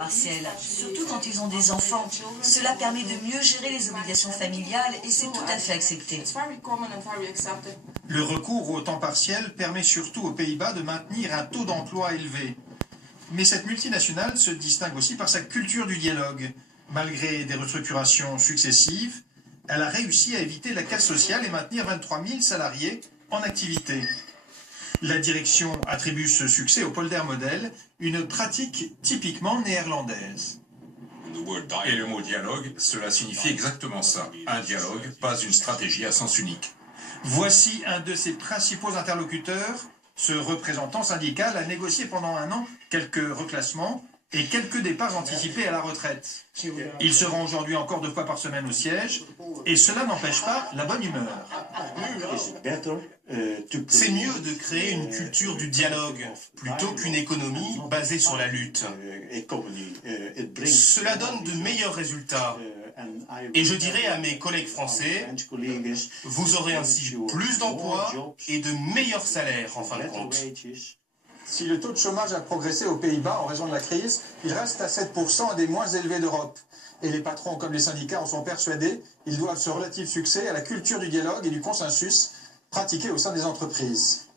partiel, surtout quand ils ont des enfants. Cela permet de mieux gérer les obligations familiales et c'est tout à fait accepté. Le recours au temps partiel permet surtout aux Pays-Bas de maintenir un taux d'emploi élevé. Mais cette multinationale se distingue aussi par sa culture du dialogue. Malgré des restructurations successives, elle a réussi à éviter la casse sociale et maintenir 23 000 salariés en activité. La direction attribue ce succès au polder model, une pratique typiquement néerlandaise. Et le mot dialogue, cela signifie exactement ça. Un dialogue, pas une stratégie à sens unique. Voici un de ses principaux interlocuteurs. Ce représentant syndical a négocié pendant 1 an quelques reclassements et quelques départs anticipés à la retraite. Il se rend aujourd'hui encore 2 fois par semaine au siège et cela n'empêche pas la bonne humeur. C'est mieux de créer une culture du dialogue plutôt qu'une économie basée sur la lutte. Cela donne de meilleurs résultats. Et je dirais à mes collègues français, vous aurez ainsi plus d'emplois et de meilleurs salaires en fin de compte. Si le taux de chômage a progressé aux Pays-Bas en raison de la crise, il reste à 7%, un des moins élevés d'Europe. Et les patrons comme les syndicats en sont persuadés, ils doivent ce relatif succès à la culture du dialogue et du consensus pratiquée au sein des entreprises.